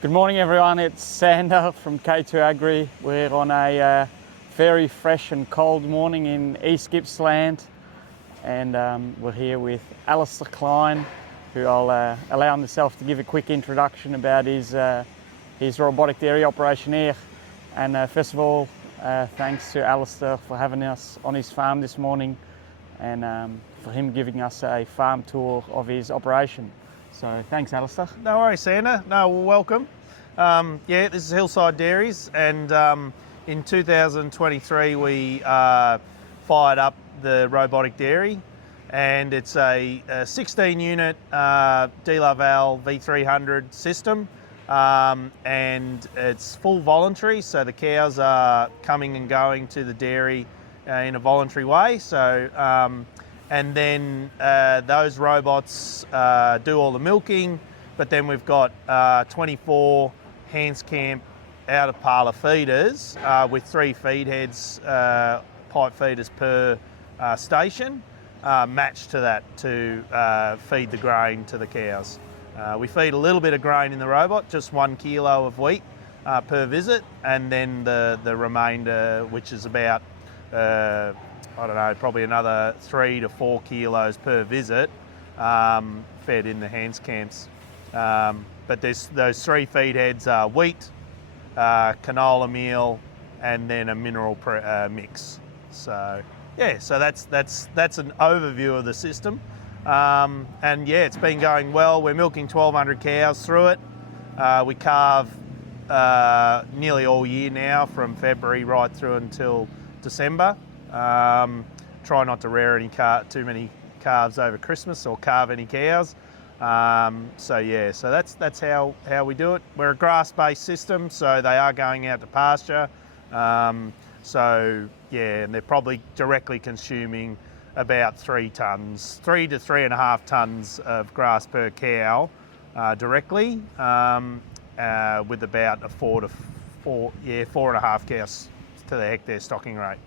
Good morning everyone, it's Sander from K2 Agri. We're on a very fresh and cold morning in East Gippsland, and we're here with Alister Clyne, who I'll allow himself to give a quick introduction about his robotic dairy operation here. And first of all, thanks to Alister for having us on his farm this morning, and for him giving us a farm tour of his operation. So thanks, Alister. No worries, Sander. No, well, welcome. Yeah, this is Hillside Dairies, and in 2023 we fired up the robotic dairy, and it's a 16-unit DeLaval V300 system, and it's full voluntary, so the cows are coming and going to the dairy in a voluntary way. So. And then those robots do all the milking, but then we've got 24 Hanskamp out-of-parlour feeders with 3 feed heads, pipe feeders per station, matched to that to feed the grain to the cows. We feed a little bit of grain in the robot, just 1 kilo of wheat per visit, and then the remainder, which is about I don't know, probably another 3 to 4 kilos per visit, fed in the Hanskamps. But those 3 feed heads are wheat, canola meal, and then a mineral mix. So yeah, so that's an overview of the system. And yeah, it's been going well. We're milking 1,200 cows through it. We calve nearly all year now, from February right through until December. Try not to rear too many calves over Christmas, or carve any cows. So yeah, so that's how we do it. We're a grass-based system, so they are going out to pasture. So yeah, and they're probably directly consuming about 3 to 3.5 tonnes of grass per cow directly, with about a 4.5 cows to the hectare stocking rate.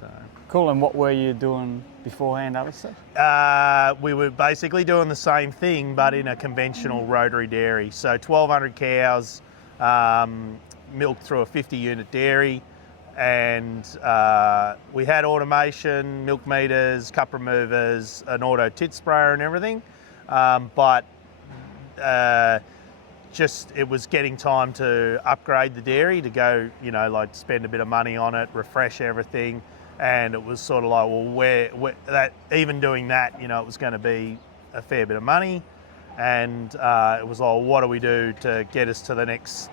So. Cool, and what were you doing beforehand, Alister? We were basically doing the same thing, but in a conventional rotary dairy. So 1,200 cows milked through a 50-unit dairy, and we had automation, milk meters, cup removers, an auto tit sprayer and everything, but it was getting time to upgrade the dairy, to go, like spend a bit of money on it, refresh everything. And it was sort of like, well, even doing that, it was going to be a fair bit of money. And it was like, what do we do to get us to the next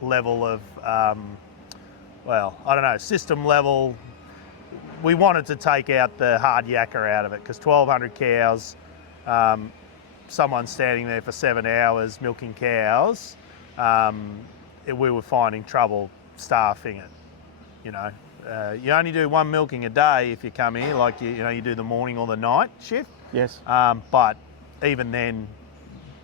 level of, well, I don't know, system level. We wanted to take out the hard yakka out of it, because 1,200 cows, someone standing there for 7 hours milking cows, we were finding trouble staffing it, You only do 1 milking a day if you come here, like you do the morning or the night shift. Yes. But even then,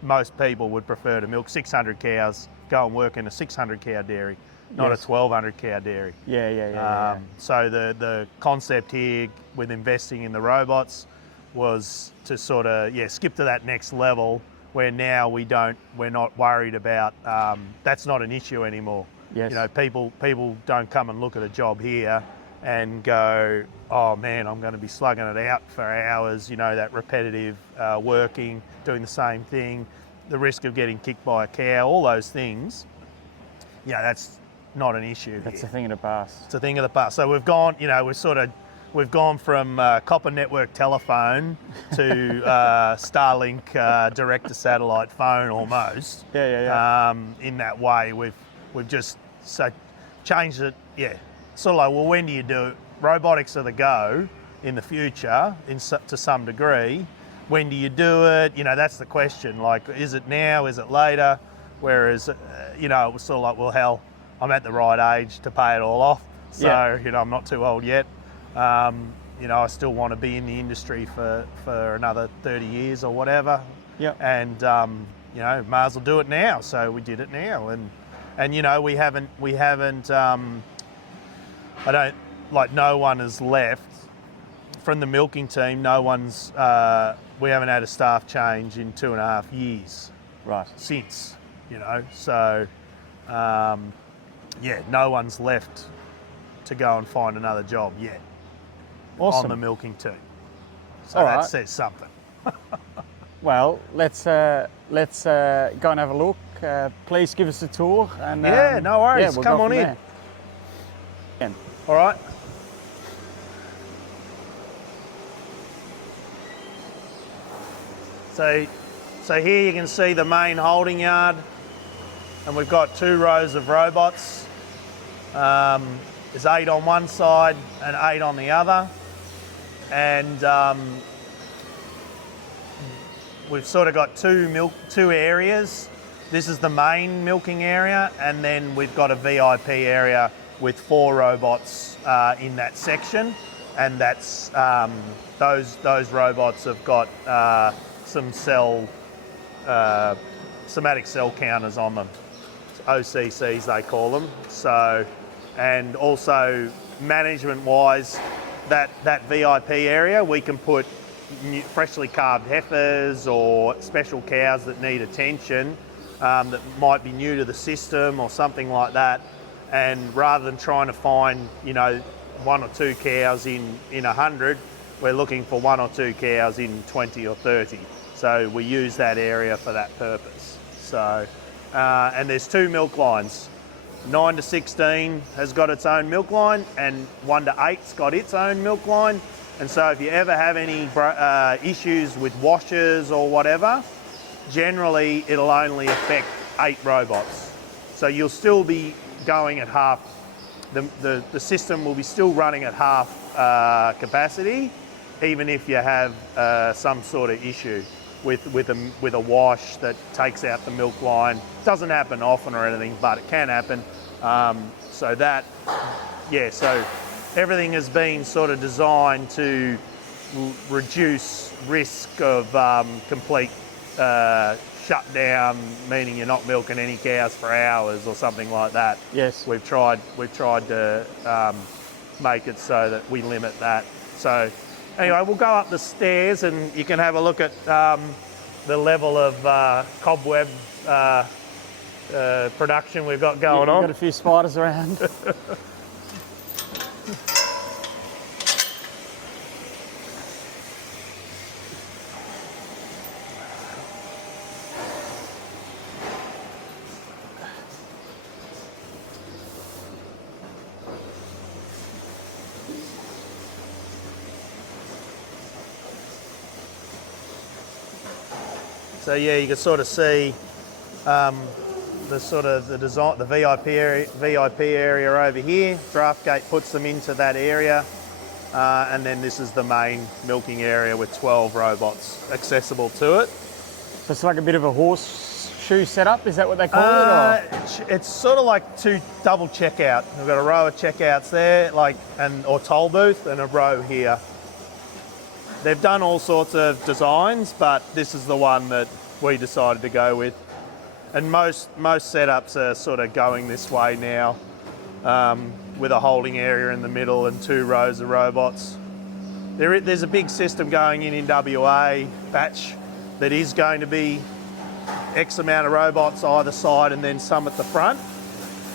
most people would prefer to milk 600 cows, go and work in a 600 cow dairy, not Yes. a 1,200 cow dairy. Yeah. So the concept here with investing in the robots was to sort of skip to that next level, where now we're not worried about that's not an issue anymore. Yes. People don't come and look at a job here and go, oh man, I'm going to be slugging it out for hours, that repetitive working, doing the same thing, the risk of getting kicked by a cow, all those things. That's not an issue. That's here. a thing of the past. It's a thing of the past. So we've gone, we've gone from copper network telephone to Starlink direct to satellite phone almost. Yeah. In that way, we've just changed it. Yeah, sort of like, well, when do you do it? Robotics are the go in the future, to some degree. When do you do it? That's the question. Like, is it now? Is it later? Whereas, it was sort of like, well, hell, I'm at the right age to pay it all off. So, I'm not too old yet. I still want to be in the industry for another 30 years or whatever. Yeah. And, might as well do it now. So we did it now. And we haven't, no one has left from the milking team. We haven't had a staff change in 2.5 years. Right. Since. you know. So, yeah, no one's left to go and find another job yet Awesome. on the milking team. So All that right. says something. Well, let's go and have a look. Please give us a tour. And Yeah, no worries. yeah, we'll Come go on from in. there. Again. All right. So here you can see the main holding yard, and we've got 2 rows of robots. There's 8 on one side and 8 on the other, and we've sort of got two areas. This is the main milking area, and then we've got a VIP area with 4 robots in that section, and that's those robots have got some somatic cell counters on them, OCCs they call them. So, and also management-wise, that VIP area we can put freshly calved heifers or special cows that need attention, that might be new to the system or something like that. And rather than trying to find, you know, 1 or 2 cows in 100, we're looking for 1 or 2 cows in 20 or 30. So we use that area for that purpose. So, and there's 2 milk lines. 9 to 16 has got its own milk line, and 1 to 8's got its own milk line. And so if you ever have any issues with washers or whatever, generally it'll only affect 8 robots. So you'll still be going at half, the system will be still running at half capacity, even if you have some sort of issue with a wash that takes out the milk line. Doesn't happen often or anything, but it can happen. So that, yeah, so everything has been sort of designed to reduce risk of complete shutdown, meaning you're not milking any cows for hours or something like that. Yes. We've tried to make it so that we limit that. So anyway, we'll go up the stairs and you can have a look at the level of cobweb production we've got going on. Got a few spiders around. So yeah, you can sort of see the design, the VIP area over here. Draft gate puts them into that area, and then this is the main milking area with 12 robots accessible to it. So it's like a bit of a horseshoe setup. Is that what they call it? Or? It's sort of like 2 double checkout. We've got a row of checkouts there, or toll booth, and a row here. They've done all sorts of designs, but this is the one that we decided to go with. And most setups are sort of going this way now, with a holding area in the middle and 2 rows of robots. There's a big system going in WA batch that is going to be X amount of robots either side and then some at the front,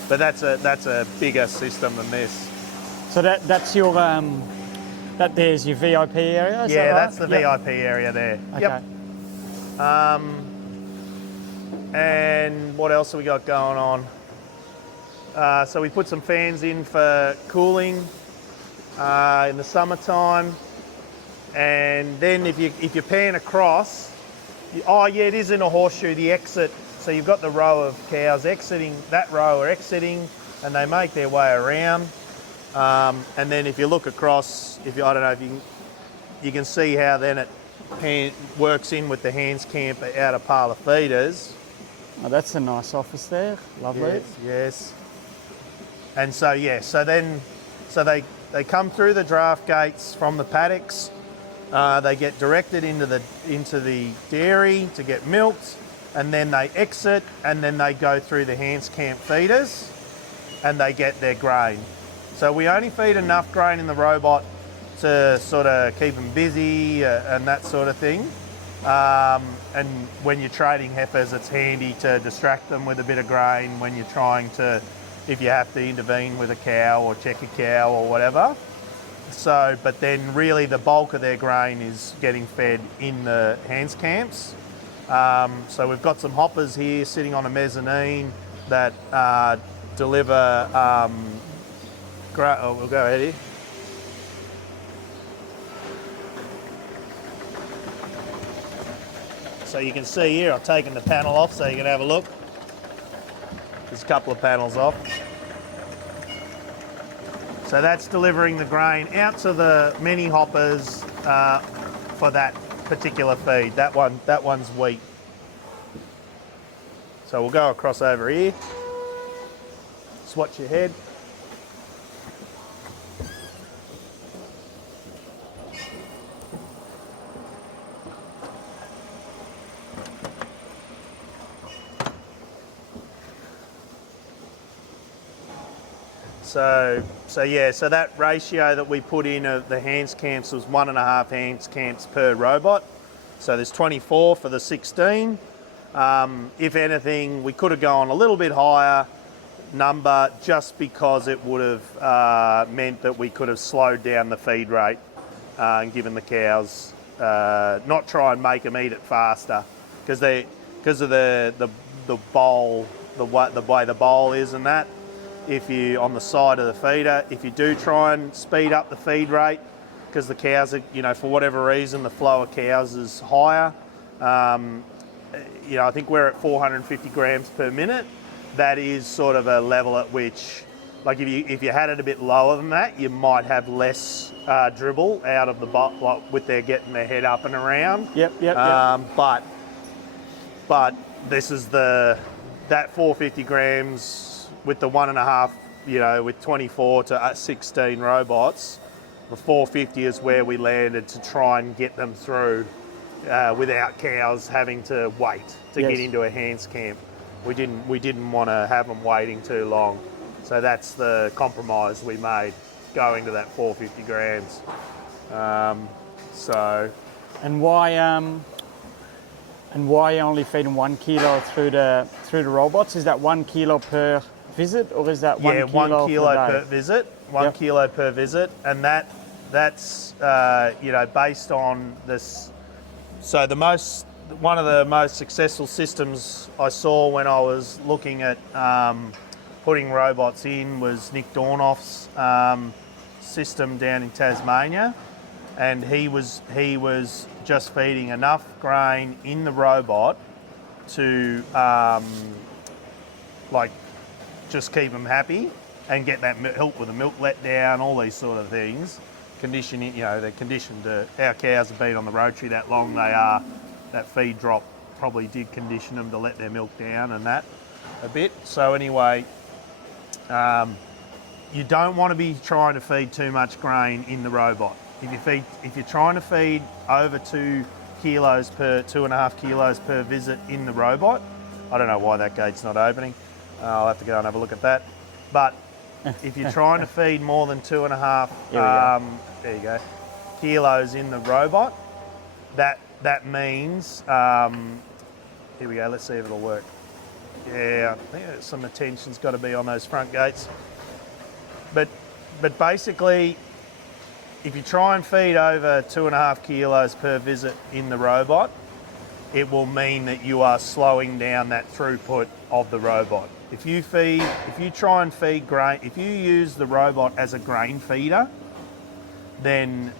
but that's a bigger system than this. So that's your that there's your VIP area. Is that right? That's the VIP area there. Okay. Yep. And what else have we got going on? So we put some fans in for cooling in the summertime, and then if you pan across, it is in a horseshoe. The exit. So you've got the row of cows exiting. That row are exiting, and they make their way around. And then if you look across, I don't know if you can see how then it works in with the Hanskamp out-of-parlour feeders. Oh, that's a nice office there. Lovely. Yes. And so they come through the draft gates from the paddocks. They get directed into the dairy to get milked, and then they exit, and then they go through the Hanskamp feeders, and they get their grain. So we only feed enough grain in the robot to sort of keep them busy and that sort of thing. And when you're trading heifers, it's handy to distract them with a bit of grain when you're trying to, if you have to intervene with a cow or check a cow or whatever. So, but then really the bulk of their grain is getting fed in the Hanskamps. So we've got some hoppers here sitting on a mezzanine that deliver, we'll go ahead here. So you can see here, I've taken the panel off so you can have a look. There's a couple of panels off. So that's delivering the grain out to the mini hoppers for that particular feed. That one's wheat. So we'll go across over here. Swatch your head. So that ratio that we put in of the Hanskamps was 1.5 Hanskamps per robot. So there's 24 for the 16. If anything, we could have gone a little bit higher number just because it would have meant that we could have slowed down the feed rate and given the cows, not try and make them eat it faster because of the bowl, the way the bowl is and that. If you, on the side of the feeder, if you do try and speed up the feed rate, because the cows are, for whatever reason, the flow of cows is higher. I think we're at 450 grams per minute. That is sort of a level at which, like if you had it a bit lower than that, you might have less dribble out of the butt, like with their getting their head up and around. Yep. But this is that 450 grams. With the 1.5, with 24 to 16 robots, the 450 is where we landed to try and get them through without cows having to wait to get into a Hanskamp. We didn't want to have them waiting too long, so that's the compromise we made, going to that 450 grams. And why only feeding 1 kilo through the robots? Is that 1 kilo per visit, or is that 1 kilo? 1 kilo per visit. 1 kilo per visit, and that's based on this. So one of the most successful systems I saw when I was looking at putting robots in was Nick Dornoff's system down in Tasmania, and he was just feeding enough grain in the robot to just keep them happy and get that help with the milk let down, all these sort of things. Conditioning, they're conditioned to, our cows have been on the rotary that long, that feed drop probably did condition them to let their milk down and that a bit. So anyway, you don't want to be trying to feed too much grain in the robot. If you're trying to feed over 2.5 kilos per visit in the robot, I don't know why that gate's not opening. I'll have to go and have a look at that. But if you're trying to feed more than 2.5 there you go, kilos in the robot, that means, here we go, let's see if it'll work. Yeah, I think some attention's got to be on those front gates. But basically, if you try and feed over 2.5 kilos per visit in the robot, it will mean that you are slowing down that throughput of the robot. If you try and feed grain, if you use the robot as a grain feeder, then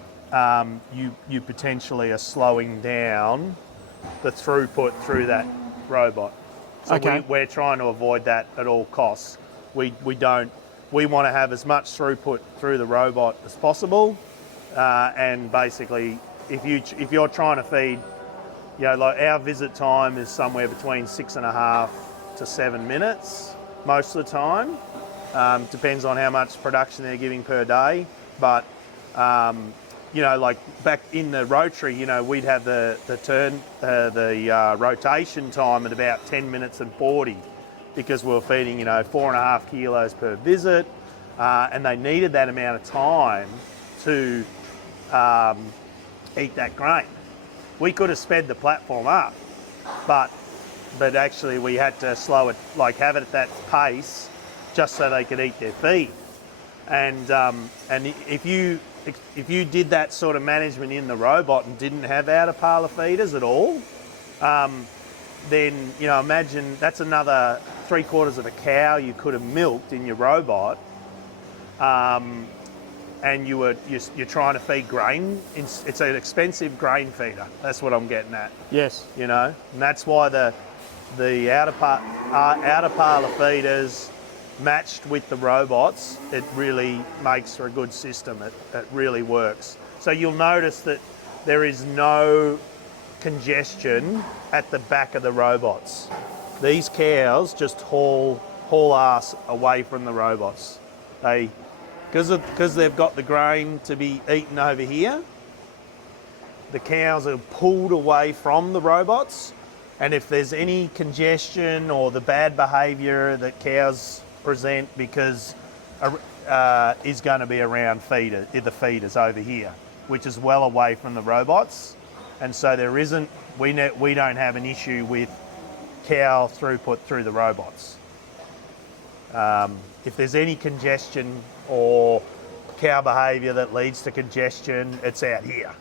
you potentially are slowing down the throughput through that robot. So we're trying to avoid that at all costs. We want to have as much throughput through the robot as possible, and basically, if you're trying to feed, like our visit time is somewhere between 6.5 to 7 minutes most of the time. Depends on how much production they're giving per day. But like back in the rotary, we'd have the rotation time at about 10 minutes and 40 because we were feeding 4.5 kilos per visit, and they needed that amount of time to eat that grain. we could have sped the platform up, but actually we had to slow it, like have it at that pace, just so they could eat their feed. And if you did that sort of management in the robot and didn't have out-of-parlour feeders at all, then imagine that's another 3/4 of a cow you could have milked in your robot, and you're trying to feed grain. It's an expensive grain feeder. That's what I'm getting at. Yes. And that's why the out-of-parlour feeders matched with the robots, it really makes for a good system. It really works. So you'll notice that there is no congestion at the back of the robots. These cows just haul ass away from the robots. Because they've got the grain to be eaten over here, the cows are pulled away from the robots, and if there's any congestion or the bad behaviour that cows present because is going to be around the feeders over here, which is well away from the robots. And so we don't have an issue with cow throughput through the robots. If there's any congestion or cow behaviour that leads to congestion, it's out here.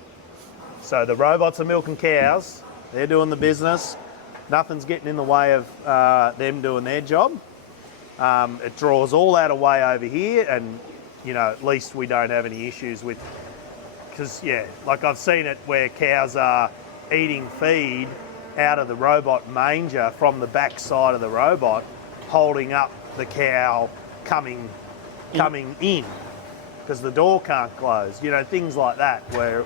So the robots are milking cows, they're doing the business, nothing's getting in the way of them doing their job. It draws all that away over here, and at least we don't have any issues with, because like I've seen it where cows are eating feed out of the robot manger from the back side of the robot, holding up the cow coming in because the door can't close. Things like that where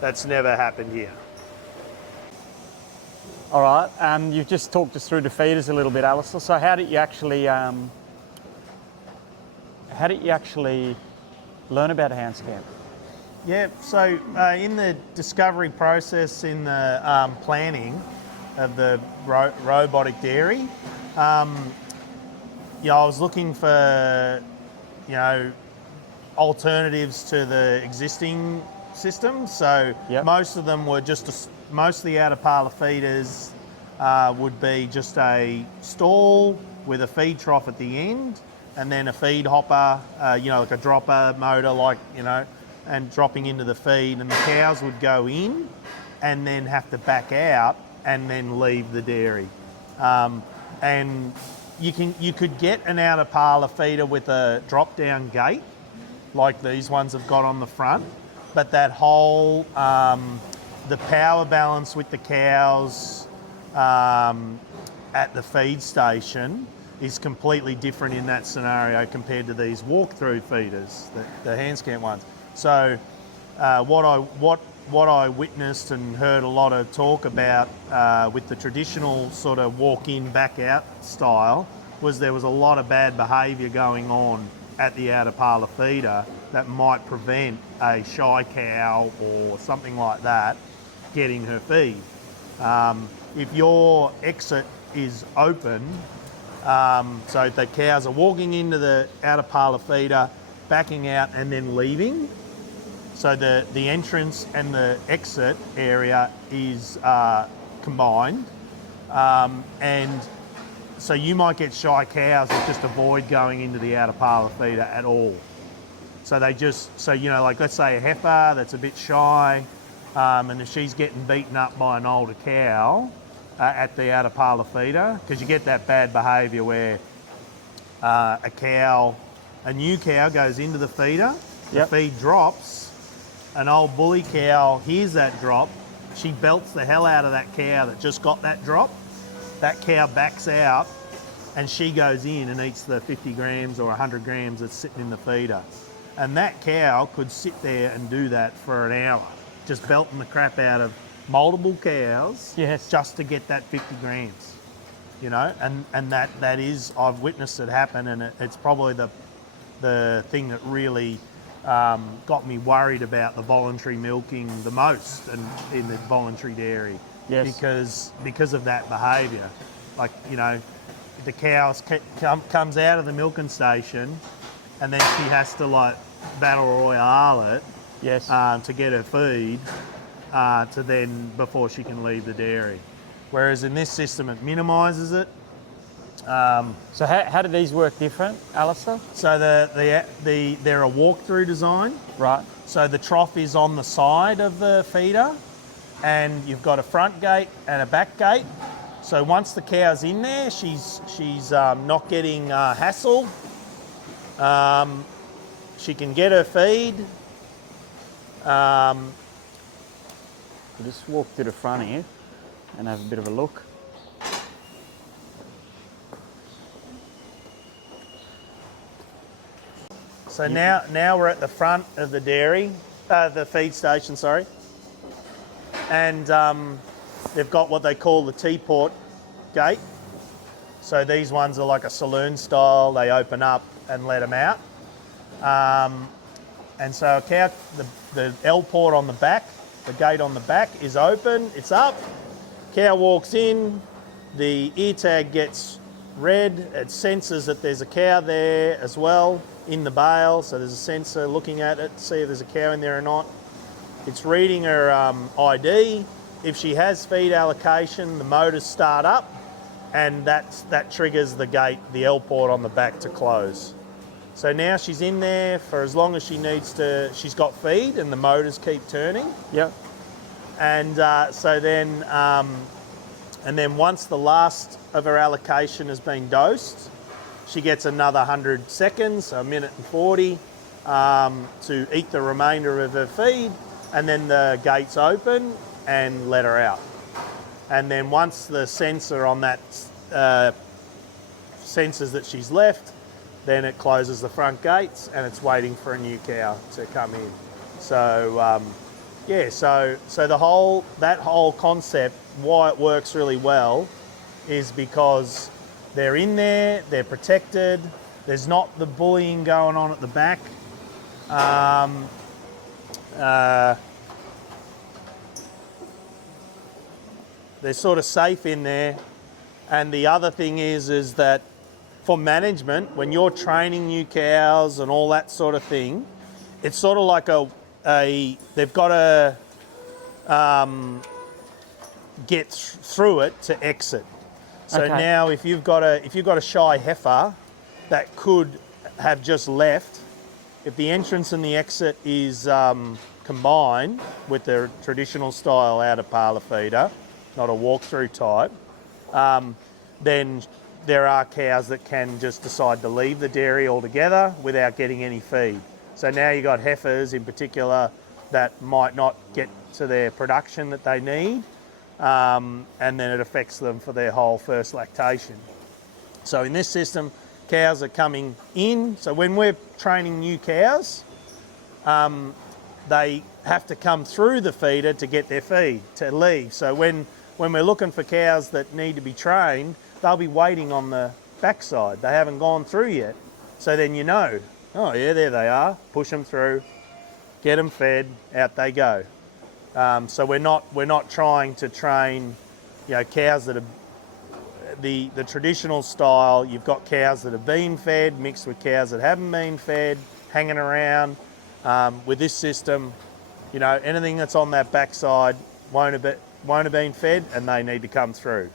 that's never happened here. All right. You've just talked us through the feeders a little bit, Alister. So how did you actually learn about Hanskamp? Yeah, so in the discovery process, in the planning of the robotic dairy, I was looking for, alternatives to the existing system. So most of them were most of the out-of-parlour feeders would be just a stall with a feed trough at the end, and then a feed hopper, like a dropper motor, and dropping into the feed, and the cows would go in and then have to back out and then leave the dairy. And you could get an out-of-parlour feeder with a drop-down gate, like these ones have got on the front, but that whole the power balance with the cows at the feed station is completely different in that scenario compared to these walk-through feeders, the Hanskamp ones. So what I witnessed and heard a lot of talk about with the traditional sort of walk-in, back-out style was there was a lot of bad behaviour going on at the out-of-parlour feeder that might prevent a shy cow or something like that getting her feed. If your exit is open, so if the cows are walking into the out-of-parlour feeder, backing out and then leaving, so the entrance and the exit area is combined, and so you might get shy cows that just avoid going into the out-of-parlour feeder at all. So they just, like let's say a heifer that's a bit shy, and if she's getting beaten up by an older cow at the out-of-parlour feeder, because you get that bad behaviour where a new cow goes into the feeder, the feed drops, an old bully cow hears that drop, she belts the hell out of that cow that just got that drop, that cow backs out and she goes in and eats the 50 grams or 100 grams that's sitting in the feeder. And that cow could sit there and do that for an hour, just belting the crap out of multiple cows just to get that 50 grams, and that is, I've witnessed it happen, and it's probably the thing that really got me worried about the voluntary milking the most in the voluntary dairy, because of that behaviour. Like, the cow comes out of the milking station and then she has to battle royale it to get her feed, to then before she can leave the dairy. Whereas in this system, it minimises it. So how do these work different, Alister? So they're a walk-through design. Right. So the trough is on the side of the feeder, and you've got a front gate and a back gate. So once the cow's in there, she's not getting hassled. She can get her feed. We'll just walk to the front here and have a bit of a look. So now we're at the front of the dairy, the feed station, sorry. And they've got what they call the teapot gate. So these ones are like a saloon style. They open up and let them out. And so a cow, the L port on the back, the gate on the back is open, it's up. Cow walks in, the ear tag gets read, it senses that there's a cow there as well in the bale, so there's a sensor looking at it to see if there's a cow in there or not. It's reading her ID. If she has feed allocation, the motors start up, and that triggers the gate, the L port on the back, to close. So now she's in there for as long as she needs to. She's got feed, and the motors keep turning. Yep. And so then, and then once the last of her allocation has been dosed, she gets another 100 seconds, so a minute and 40, to eat the remainder of her feed, and then the gates open and let her out. And then once the sensor on that senses that she's left, then it closes the front gates and it's waiting for a new cow to come in. So yeah, so that whole concept, why it works really well, is because they're in there, they're protected, there's not the bullying going on at the back. They're sort of safe in there. And the other thing is that for management, when you're training new cows and all that sort of thing, it's sort of like they've got to get through it to exit. So Okay. now if you've got a shy heifer that could have just left, if the entrance and the exit is combined with the traditional style out-of-parlour feeder, not a walk-through type, then there are cows that can just decide to leave the dairy altogether without getting any feed. So now you've got heifers in particular that might not get to their production that they need, and then it affects them for their whole first lactation. So in this system, cows are coming in. So when we're training new cows, they have to come through the feeder to get their feed, to leave. So when we're looking for cows that need to be trained, they'll be waiting on the backside. They haven't gone through yet. So then you know, oh yeah, there they are. Push them through, get them fed, out they go. So we're not trying to train, cows that are the traditional style. You've got cows that have been fed mixed with cows that haven't been fed, hanging around. With this system, anything that's on that backside won't have been fed, and they need to come through.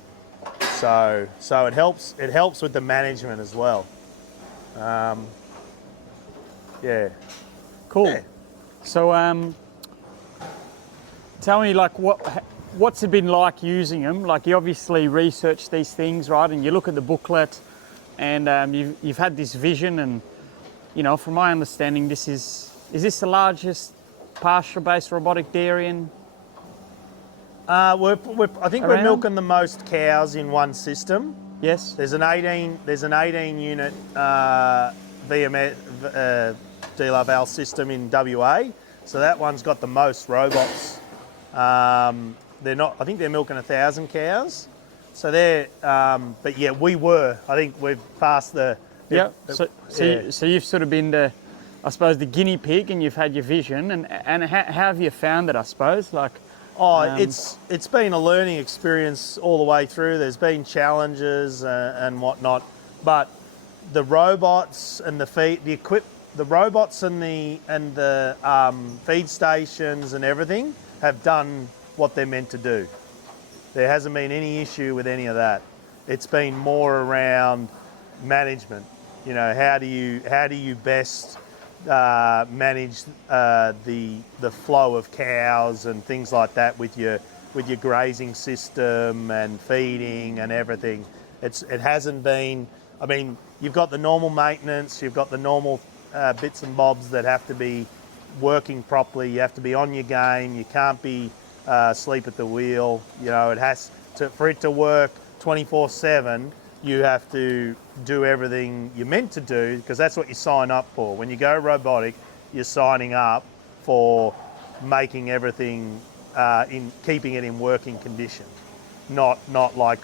So it helps with the management as well. Yeah. Cool. Yeah. So tell me, what's it been like using them? Like, you obviously research these things, right? And you look at the booklet, and you've had this vision, and from my understanding, is this the largest pasture-based robotic dairy in? I think we're Around? milking the most cows in one system. Yes. There's an 18 unit VMS DeLaval system in WA, so that one's got the most robots. I think they're milking 1,000 cows. So they're, but yeah, I think we've passed the. Yeah. So you've sort of been the guinea pig, and you've had your vision, and how have you found it? I suppose it's been a learning experience all the way through. There's been challenges and whatnot, but the robots and the robots and the feed stations and everything have done what they're meant to do. There hasn't been any issue with any of that. It's been more around management. You know, how do you best manage the flow of cows and things like that with your grazing system and feeding and everything. It hasn't been. I mean, you've got the normal maintenance, you've got the normal bits and bobs that have to be working properly. You have to be on your game. You can't be asleep at the wheel. You know, it has to, for it to work 24/7. You have to do everything you're meant to do, because that's what you sign up for. When you go robotic, you're signing up for making everything keeping it in working condition. Not like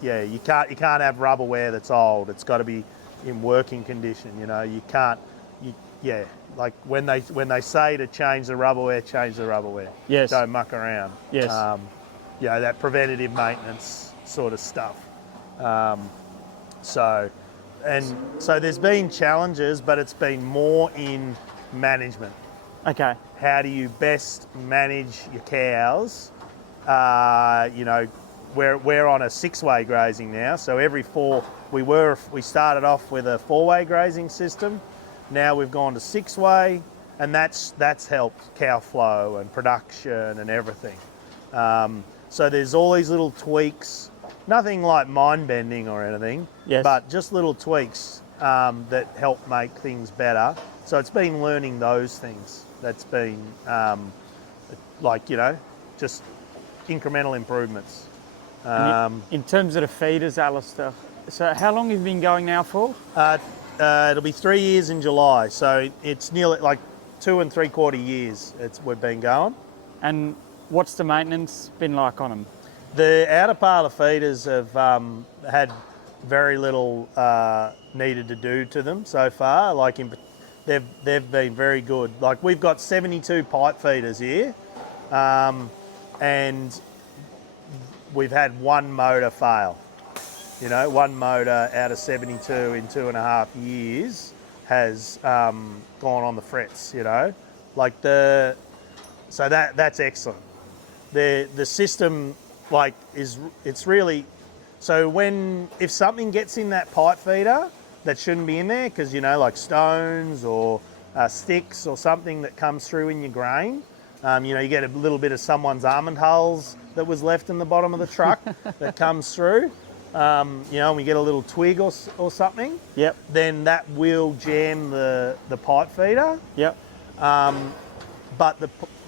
you can't have rubberware that's old. It's got to be in working condition. You know, you can't. Like when they say to change the rubberware, change the rubberware. Yes. Don't muck around. Yes. That preventative maintenance sort of stuff. So there's been challenges, but it's been more in management. Okay. How do you best manage your cows? We're on a 6-way grazing now, so every 4 we started off with a 4-way grazing system. Now we've gone to 6-way, and that's helped cow flow and production and everything. So there's all these little tweaks. Nothing like mind-bending or anything, yes, but just little tweaks that help make things better. So it's been learning those things. That's been just incremental improvements. In terms of the feeders, Alister, so how long have you been going now for? It'll be 3 years in July, so it's nearly like 2 3/4 years we've been going. And what's the maintenance been like on them? The out-of-parlour feeders have had very little needed to do to them so far. They've been very good. Like, we've got 72 pipe feeders here, and we've had one motor fail. You know, one motor out of 72 in 2.5 years has gone on the frets. You know, so that's excellent. The system. It's really, so if something gets in that pipe feeder that shouldn't be in there, because like stones or sticks or something that comes through in your grain, you get a little bit of someone's almond hulls that was left in the bottom of the truck that comes through, and we get a little twig or something. Yep. Then that will jam the pipe feeder. Yep. But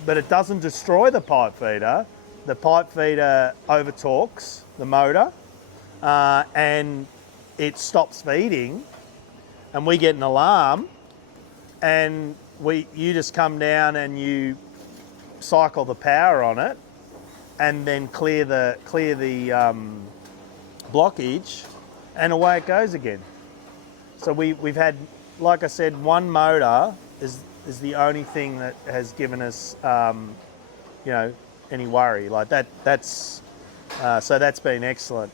it doesn't destroy the pipe feeder. The pipe feeder over-torques the motor, and it stops feeding, and we get an alarm, and you just come down and you cycle the power on it, and then clear the blockage, and away it goes again. So we've had, like I said, one motor is the only thing that has given us any worry like that. So that's been excellent.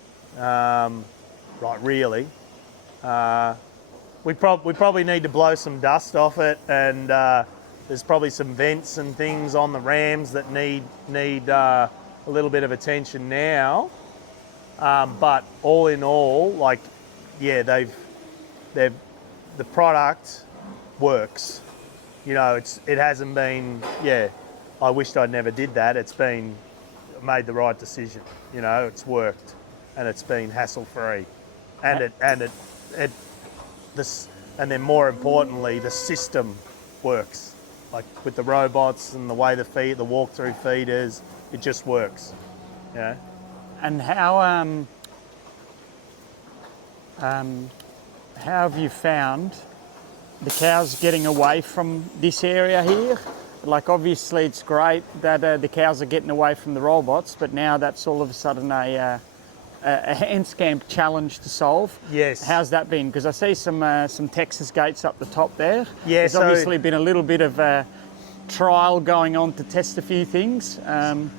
Really. We probably need to blow some dust off it, and there's probably some vents and things on the rams that need a little bit of attention now. But all in all, the product works. It hasn't been, I wished I never did that. It's been made the right decision. It's worked, and it's been hassle-free, and then more importantly, the system works. Like with the robots and the way the walk-through feeders, it just works. And how have you found the cows getting away from this area here? Obviously it's great that the cows are getting away from the robots, but now that's all of a sudden a Hanskamp challenge to solve. Yes. How's that been? Because I see some Texas gates up the top there. Yeah, There's obviously been a little bit of a trial going on to test a few things.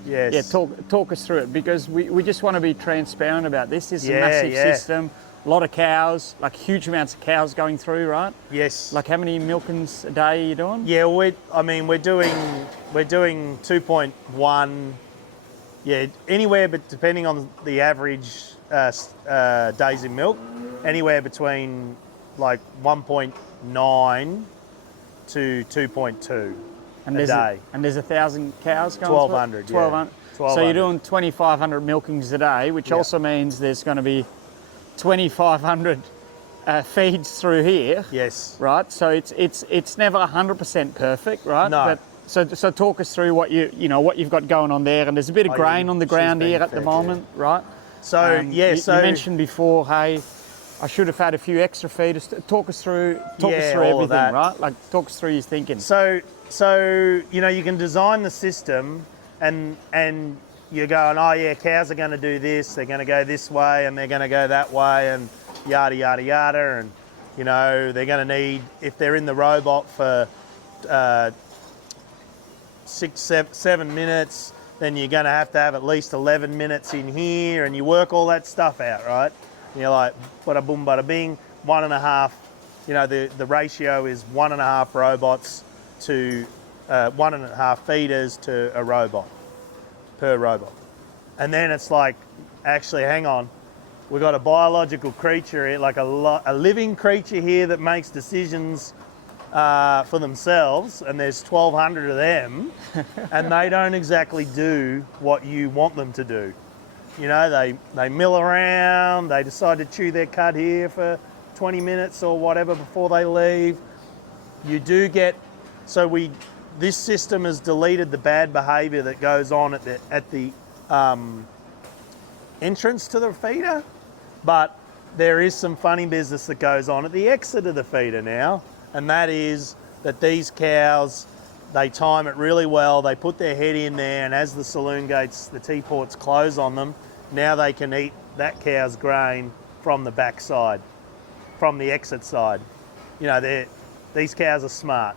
Yes. Yeah, talk us through it, because we just want to be transparent about this. This is a massive system. a lot of cows, like huge amounts of cows going through, right? Yes. Like how many milkings a day are you doing? Yeah, we're doing 2.1. Yeah, anywhere, but depending on the average days in milk, anywhere between like 1.9 to 2.2 a day. And there's 1,000 cows going 1,200, through? 1,200. Yeah. So you're doing 2,500 milkings a day, which also means there's going to be 2,500 feeds through here. Yes. Right. So it's never 100% perfect, right? No. But so talk us through what what you've got going on there, and there's a bit of grain on the ground here at the moment, right? So you mentioned before, hey, I should have had a few extra feeders. Talk us through everything, right? Like talk us through your thinking. So you can design the system, and you're going, oh yeah, cows are going to do this, they're going to go this way, and they're going to go that way, and yada yada yada, and they're going to need, if they're in the robot for 7 minutes, then you're going to have at least 11 minutes in here, and you work all that stuff out, right? And you're like, bada boom, bada bing, 1.5. The ratio is 1.5 robots to 1.5 feeders to a robot per robot. And then it's like, actually, hang on, we've got a biological creature here, like a living creature here that makes decisions for themselves, and there's 1,200 of them, and they don't exactly do what you want them to do. They mill around, they decide to chew their cud here for 20 minutes or whatever before they leave. You do get, this system has deleted the bad behaviour that goes on at the entrance to the feeder, but there is some funny business that goes on at the exit of the feeder now, and that is that these cows, they time it really well, they put their head in there, and as the saloon gates, the T-ports close on them, now they can eat that cow's grain from the back side, from the exit side. These cows are smart.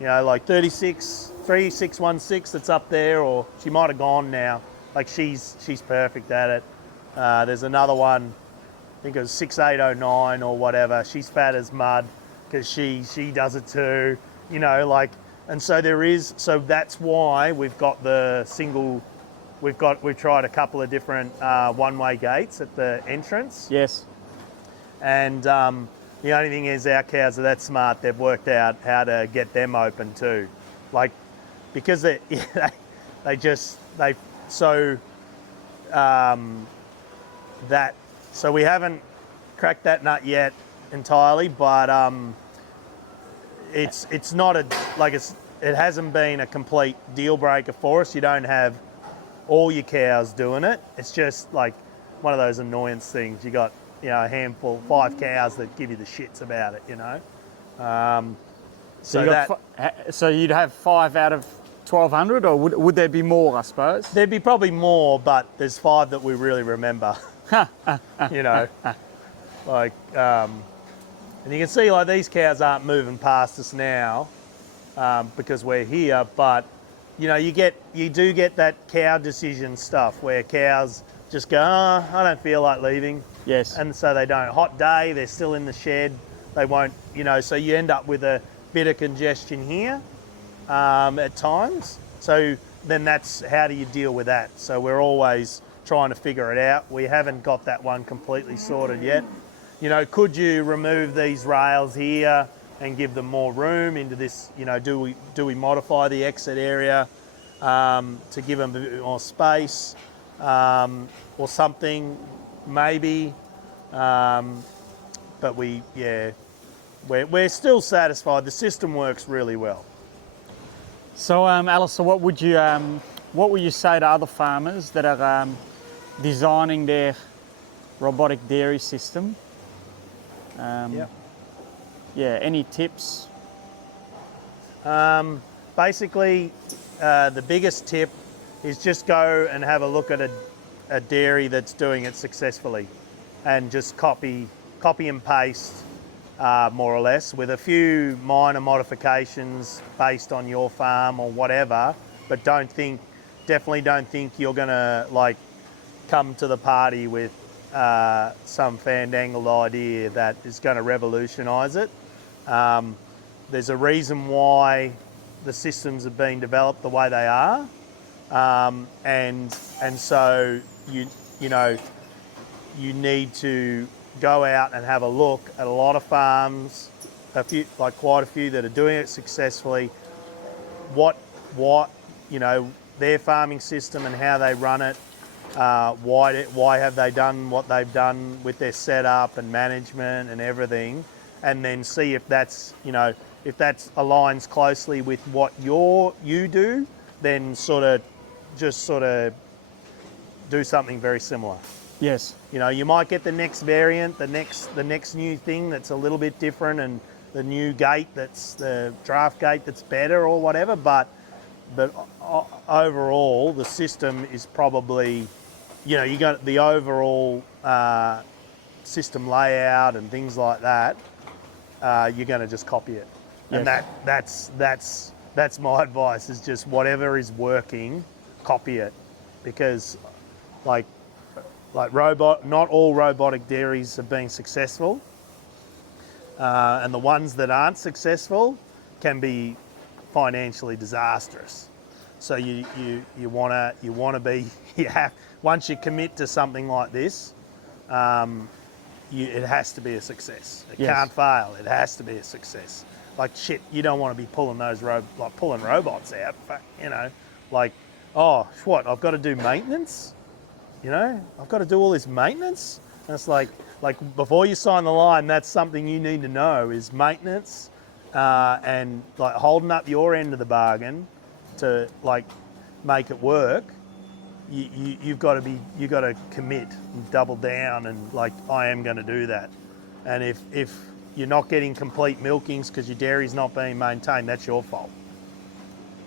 Like 3616 that's up there, or she might have gone now. Like she's perfect at it. There's another one, I think it was 6809 or whatever. She's fat as mud because she does it too. And so so that's why we've got the single. We've tried a couple of different one-way gates at the entrance. Yes. And the only thing is, our cows are that smart, they've worked out how to get them open too. Because so we haven't cracked that nut yet entirely, but it's not it hasn't been a complete deal breaker for us. You don't have all your cows doing it. It's just like one of those annoyance things. You got a handful, 5 cows that give you the shits about it. So you'd have 5 out of 1,200, or would there be more? I suppose there'd be probably more, but there's 5 that we really remember. And you can see these cows aren't moving past us now because we're here, but you do get that cow decision stuff where cows just go, oh, I don't feel like leaving. Yes. And so they don't. Hot day, they're still in the shed. They won't, so you end up with a bit of congestion here at times. So then that's, how do you deal with that? So we're always trying to figure it out. We haven't got that one completely sorted yet. Could you remove these rails here and give them more room into this? Do we modify the exit area to give them a bit more space or something? Maybe, but we're still satisfied. The system works really well. So, Alister, what would you say to other farmers that are designing their robotic dairy system? Any tips? Basically, the biggest tip is just go and have a look at a dairy that's doing it successfully, and just copy and paste more or less, with a few minor modifications based on your farm or whatever. But definitely don't think you're gonna come to the party with some fandangled idea that is going to revolutionise it. There's a reason why the systems have been developed the way they are, and so you need to go out and have a look at a lot of farms, quite a few that are doing it successfully. What their farming system and how they run it. Why have they done what they've done with their setup and management and everything, and then see if that's if that aligns closely with what you do, then sort of do something very similar. Yes. You might get the next variant, the next new thing that's a little bit different, and the new gate that's the draft gate that's better or whatever. But overall, the system is probably, you got the overall system layout and things like that. You're going to just copy it, yes. And that's my advice, is just whatever is working, copy it, because not all robotic dairies have been successful, and the ones that aren't successful can be financially disastrous. So you want to be once you commit to something like this, it has to be a success. It yes. can't fail. It has to be a success. You don't want to be pulling those pulling robots out. I've got to do maintenance. I've got to do all this maintenance. And it's like before you sign the line, that's something you need to know, is maintenance, and holding up your end of the bargain to make it work. You've got to commit and double down, and I am going to do that. And if you're not getting complete milkings because your dairy's not being maintained, that's your fault.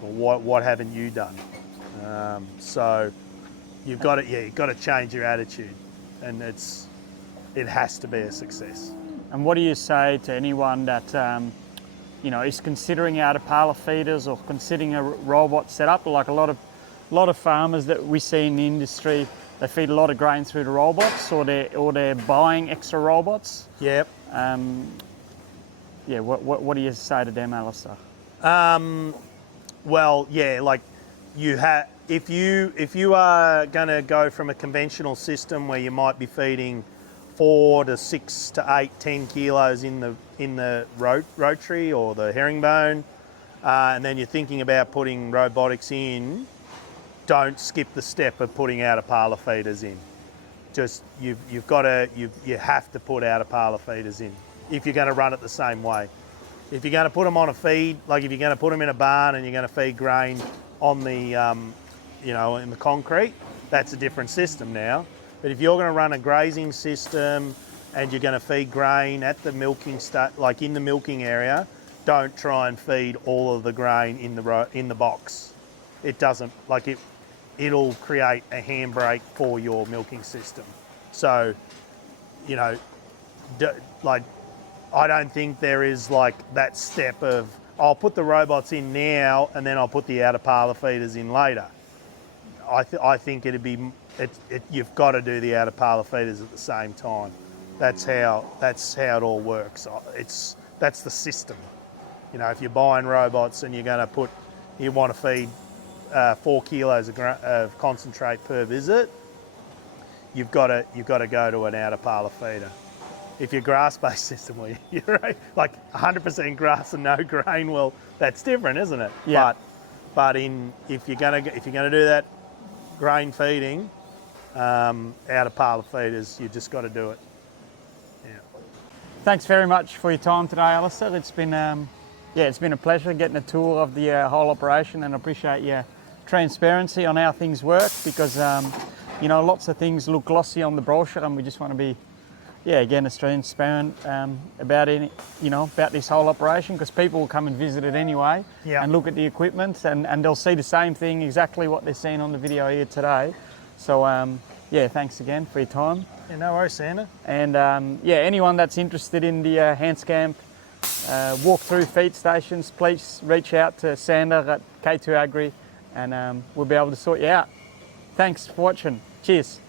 Or what haven't you done? So you've got to change your attitude, and it has to be a success. And what do you say to anyone that is considering out-of-parlour feeders or considering a robot setup? Like a lot of farmers that we see in the industry, they feed a lot of grain through the robots, or they're buying extra robots. Yep. What do you say to them, Alister? If you are going to go from a conventional system where you might be feeding 4 to 6 to 8, 10 kilos in the rotary or the herringbone, and then you're thinking about putting robotics in, don't skip the step of putting out-of-parlour feeders in. Just you have to put out-of-parlour feeders in if you're going to run it the same way. If you're going to put them on a feed, if you're going to put them in a barn and you're going to feed grain on the in the concrete, that's a different system now. But if you're going to run a grazing system and you're going to feed grain at the milking in the milking area, don't try and feed all of the grain in the box. It doesn't it'll create a handbrake for your milking system. So, I don't think there is that step of, I'll put the robots in now and then I'll put the out-of-parlour feeders in later. I think you've got to do the out-of-parlour feeders at the same time. That's how it all works. That's the system. If you're buying robots and you want to feed 4 kilos of concentrate per visit, you've got to go to an out-of-parlour feeder. If you're grass-based system, well, you're right, 100% grass and no grain, well, that's different, isn't it? Yeah. But if you're gonna do that grain feeding, out-of-parlour feeders, you just got to do it. Yeah. Thanks very much for your time today, Alister. It's been a pleasure getting a tour of the whole operation, and I appreciate your transparency on how things work, because lots of things look glossy on the brochure, and we just want to be as transparent about this whole operation, because people will come and visit it anyway. Yep. And look at the equipment, and they'll see the same thing, exactly what they're seeing on the video here today. So thanks again for your time. Yeah, no worries, Sander. And anyone that's interested in the Hanskamp walk-through Feedstations, please reach out to Sander at K2 Agri, and we'll be able to sort you out. Thanks for watching. Cheers.